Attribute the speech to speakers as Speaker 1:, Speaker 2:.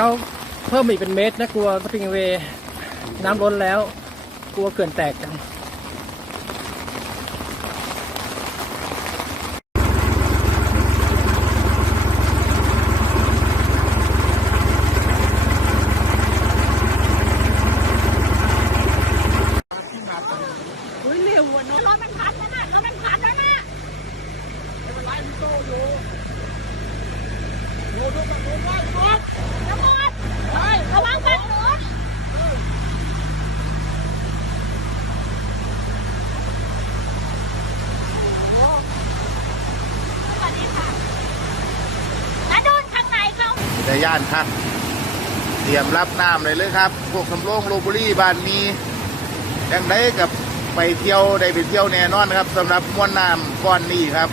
Speaker 1: เขาเพิ่มอีกเป็นเมตรนะกลัวสปริงเวย์น้ำล้นแล้ว กลัวเขื่อนแตกกัน
Speaker 2: อุ้ยเร็วอะเนาะรถมันพันแล้วนะรถมันพันแล้วนะไม่เป็นไรมันโตอยู่โยนโยนไว้รถระวังระวังกันรถสวัสดีค่ะแล้วโดนข้างใน เขา
Speaker 3: ในย่านครับ เตรียมรับน้ำเลยเลยครับ พวกสำโรงโลบุรีบ้านมียังได้กับไปเที่ยวได้ไปเที่ยวแน่นอนครับสำหรับมวลน้ำก้อนนี้ครับ